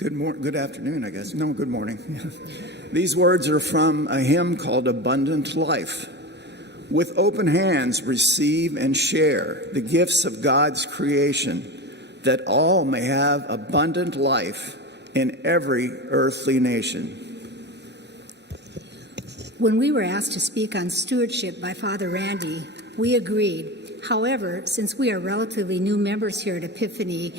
Good afternoon, I guess. No, good morning. These words are from a hymn called Abundant Life. With open hands receive and share the gifts of God's creation, that all may have abundant life in every earthly nation. When we were asked to speak on stewardship by Father Randy, we agreed. However, since we are relatively new members here at Epiphany,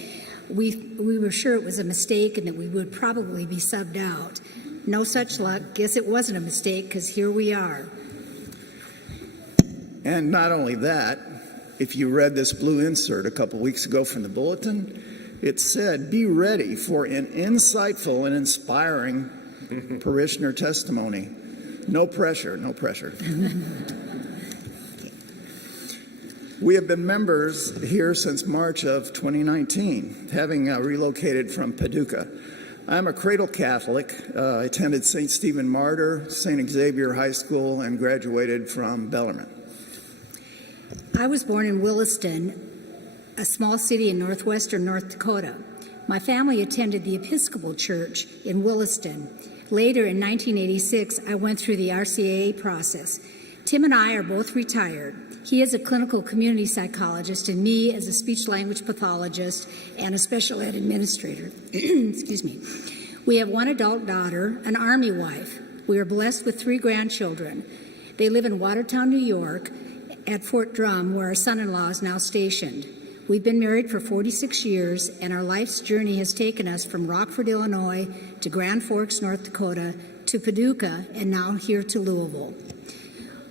we were sure it was a mistake and that we would probably be subbed out. No such luck. Guess it wasn't a mistake, because here we are. And not only that, if you read this blue insert a couple weeks ago from the bulletin, it said, "Be ready for an insightful and inspiring parishioner testimony." No pressure, no pressure. We have been members here since March of 2019, having relocated from Paducah. I'm a cradle Catholic. I attended St. Stephen Martyr, St. Xavier High School, and graduated from Bellarmine. I was born in Williston, a small city in northwestern North Dakota. My family attended the Episcopal Church in Williston. Later, in 1986, I went through the RCIA process. Tim and I are both retired. He is a clinical community psychologist, and me as a speech-language pathologist and a special ed administrator. Excuse me. We have one adult daughter, an Army wife. We are blessed with 3 grandchildren. They live in Watertown, New York, at Fort Drum, where our son-in-law is now stationed. We've been married for 46 years, and our life's journey has taken us from Rockford, Illinois, to Grand Forks, North Dakota, to Paducah, and now here to Louisville.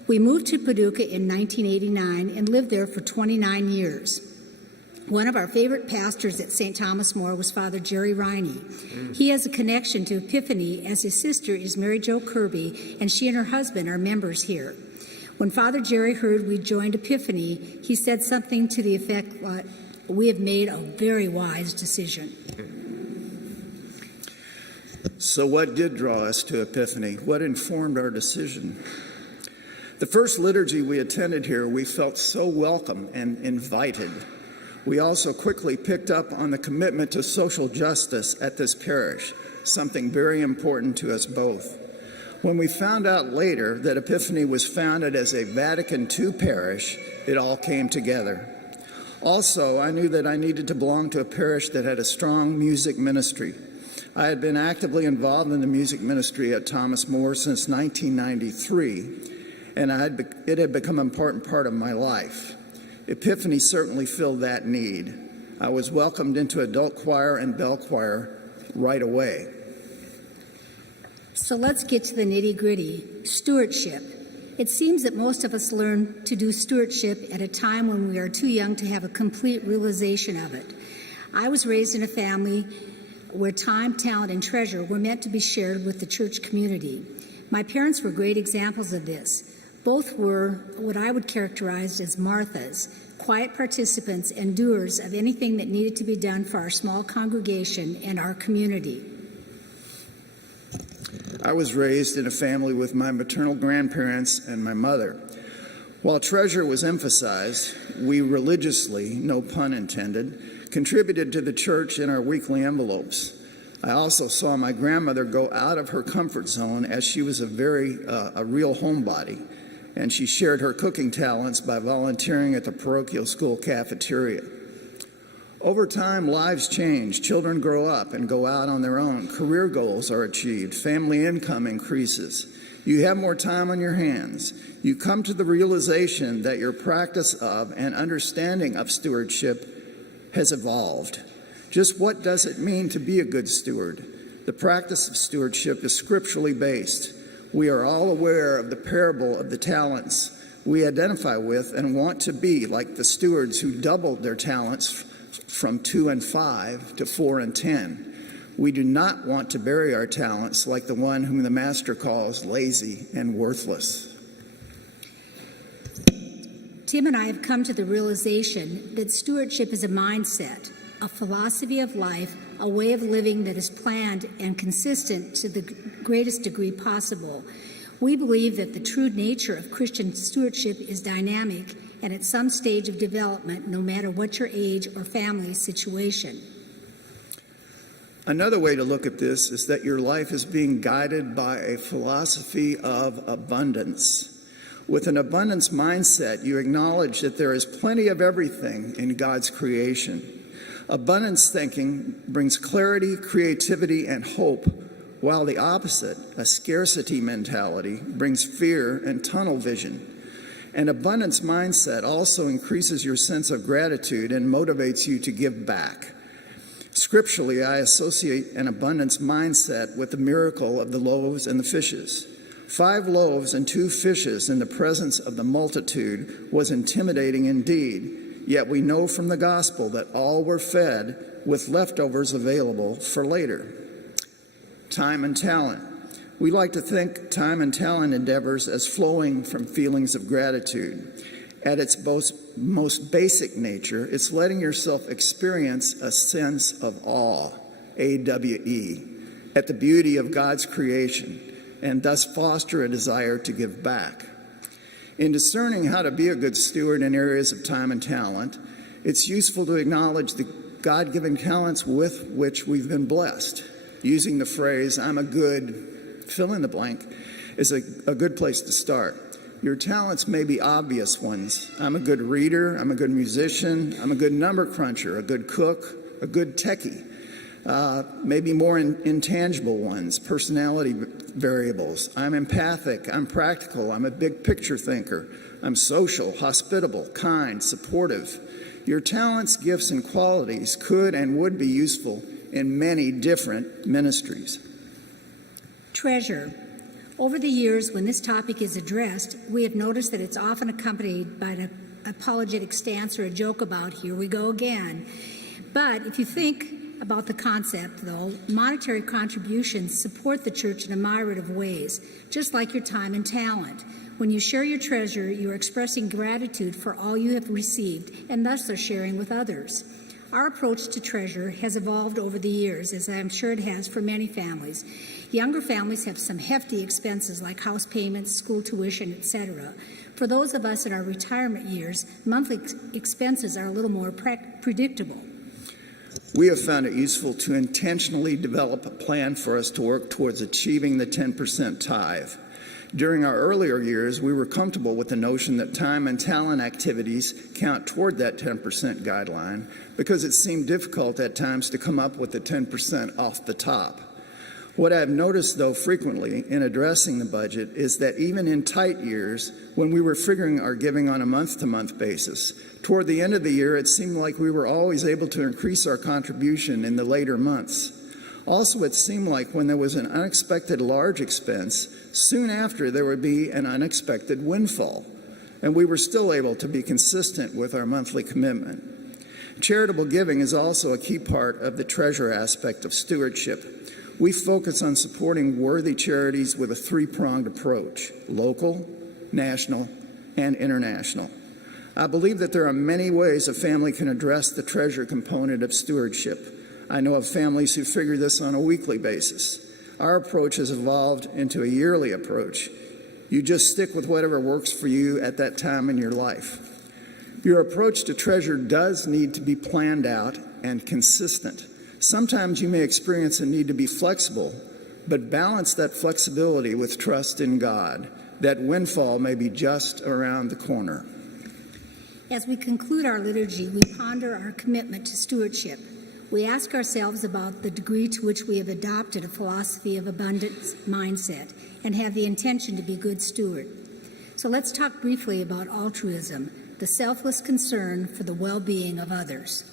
We moved to Paducah in 1989 and lived there for 29 years. One of our favorite pastors at St. Thomas More was Father Jerry Riney. He has a connection to Epiphany, as his sister is Mary Jo Kirby, and she and her husband are members here. When Father Jerry heard we joined Epiphany, he said something to the effect, "We have made a very wise decision." So what did draw us to Epiphany? What informed our decision? The first liturgy we attended here, we felt so welcome and invited. We also quickly picked up on the commitment to social justice at this parish, something very important to us both. When we found out later that Epiphany was founded as a Vatican II parish, it all came together. Also, I knew that I needed to belong to a parish that had a strong music ministry. I had been actively involved in the music ministry at Thomas More since 1993, and it had become an important part of my life. Epiphany certainly filled that need. I was welcomed into adult choir and bell choir right away. So let's get to the nitty-gritty. Stewardship. It seems that most of us learn to do stewardship at a time when we are too young to have a complete realization of it. I was raised in a family where time, talent, and treasure were meant to be shared with the church community. My parents were great examples of this. Both were what I would characterize as Marthas, quiet participants and doers of anything that needed to be done for our small congregation and our community. I was raised in a family with my maternal grandparents and my mother. While treasure was emphasized, we religiously, no pun intended, contributed to the church in our weekly envelopes. I also saw my grandmother go out of her comfort zone, as she was a real homebody, and she shared her cooking talents by volunteering at the parochial school cafeteria. Over time, lives change. Children grow up and go out on their own. Career goals are achieved. Family income increases. You have more time on your hands. You come to the realization that your practice of and understanding of stewardship has evolved. Just what does it mean to be a good steward? The practice of stewardship is scripturally based. We are all aware of the parable of the talents. We identify with and want to be like the stewards who doubled their talents from 2 and 5 to 4 and 10. We do not want to bury our talents like the one whom the master calls lazy and worthless. Tim and I have come to the realization that stewardship is a mindset, a philosophy of life, a way of living that is planned and consistent to the greatest degree possible. We believe that the true nature of Christian stewardship is dynamic and at some stage of development, no matter what your age or family situation. Another way to look at this is that your life is being guided by a philosophy of abundance. With an abundance mindset, you acknowledge that there is plenty of everything in God's creation. Abundance thinking brings clarity, creativity, and hope, while the opposite, a scarcity mentality, brings fear and tunnel vision. An abundance mindset also increases your sense of gratitude and motivates you to give back. Scripturally, I associate an abundance mindset with the miracle of the loaves and the fishes. 5 loaves and 2 fishes in the presence of the multitude was intimidating indeed, yet we know from the gospel that all were fed with leftovers available for later. Time and talent. We like to think time and talent endeavors as flowing from feelings of gratitude. At its most basic nature, it's letting yourself experience a sense of awe, A-W-E, at the beauty of God's creation, and thus foster a desire to give back. In discerning how to be a good steward in areas of time and talent, it's useful to acknowledge the God-given talents with which we've been blessed. Using the phrase, I'm a good fill in the blank, is a good place to start. Your talents may be obvious ones. I'm a good reader, I'm a good musician, I'm a good number cruncher, a good cook, a good techie. Maybe more intangible ones, personality variables. I'm empathic, I'm practical, I'm a big picture thinker, I'm social, hospitable, kind, supportive. Your talents, gifts, and qualities could and would be useful in many different ministries. Treasure. Over the years, when this topic is addressed, we have noticed that it's often accompanied by an apologetic stance or a joke about, here we go again. But if you think about the concept, though, monetary contributions support the church in a myriad of ways, just like your time and talent. When you share your treasure, you are expressing gratitude for all you have received, and thus are sharing with others. Our approach to treasure has evolved over the years, as I'm sure it has for many families. Younger families have some hefty expenses like house payments, school tuition, etc. For those of us in our retirement years, monthly expenses are a little more predictable. We have found it useful to intentionally develop a plan for us to work towards achieving the 10% tithe. During our earlier years, we were comfortable with the notion that time and talent activities count toward that 10% guideline because it seemed difficult at times to come up with the 10% off the top. What I've noticed, though, frequently in addressing the budget is that even in tight years, when we were figuring our giving on a month-to-month basis, toward the end of the year, it seemed like we were always able to increase our contribution in the later months. Also, it seemed like when there was an unexpected large expense, soon after there would be an unexpected windfall, and we were still able to be consistent with our monthly commitment. Charitable giving is also a key part of the treasure aspect of stewardship. We focus on supporting worthy charities with a 3-pronged approach: local, national, and international. I believe that there are many ways a family can address the treasure component of stewardship. I know of families who figure this on a weekly basis. Our approach has evolved into a yearly approach. You just stick with whatever works for you at that time in your life. Your approach to treasure does need to be planned out and consistent. Sometimes you may experience a need to be flexible, but balance that flexibility with trust in God. That windfall may be just around the corner. As we conclude our liturgy, we ponder our commitment to stewardship. We ask ourselves about the degree to which we have adopted a philosophy of abundance mindset and have the intention to be good steward. So let's talk briefly about altruism, the selfless concern for the well-being of others.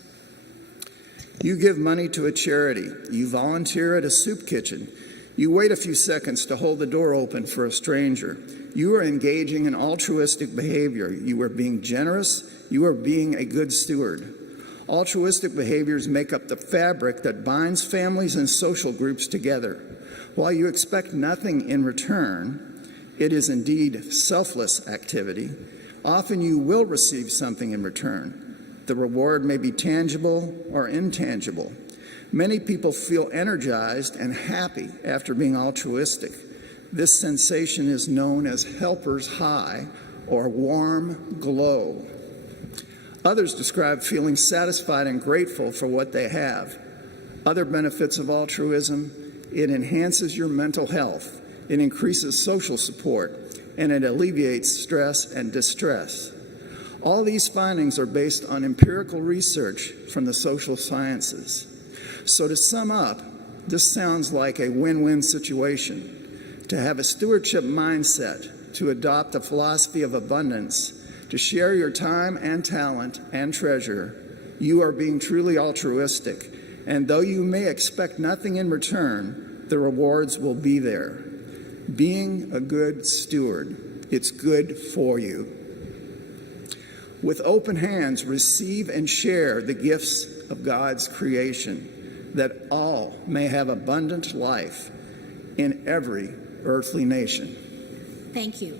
You give money to a charity. You volunteer at a soup kitchen. You wait a few seconds to hold the door open for a stranger. You are engaging in altruistic behavior. You are being generous. You are being a good steward. Altruistic behaviors make up the fabric that binds families and social groups together. While you expect nothing in return, it is indeed selfless activity. Often you will receive something in return. The reward may be tangible or intangible. Many people feel energized and happy after being altruistic. This sensation is known as helper's high or warm glow. Others describe feeling satisfied and grateful for what they have. Other benefits of altruism: it enhances your mental health, it increases social support, and it alleviates stress and distress. All these findings are based on empirical research from the social sciences. So to sum up, this sounds like a win-win situation. To have a stewardship mindset, to adopt a philosophy of abundance, to share your time and talent and treasure, you are being truly altruistic. And though you may expect nothing in return, the rewards will be there. Being a good steward, it's good for you. With open hands, receive and share the gifts of God's creation, that all may have abundant life in every earthly nation. Thank you.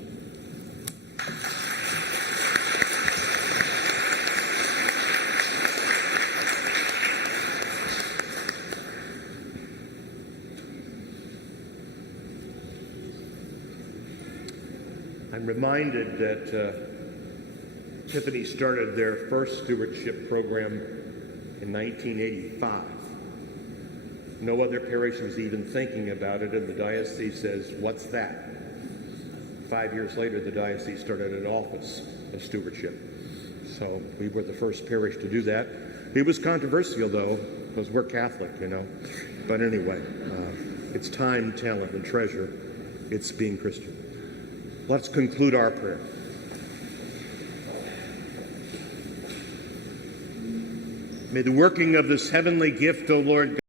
I'm reminded that Tiffany started their first stewardship program in 1985. No other parish was even thinking about it, and the diocese says, "What's that?" 5 years later, the diocese started an office of stewardship. So we were the first parish to do that. It was controversial, though, because we're Catholic, you know. But anyway, it's time, talent, and treasure. It's being Christian. Let's conclude our prayer. May the working of this heavenly gift, O Lord God,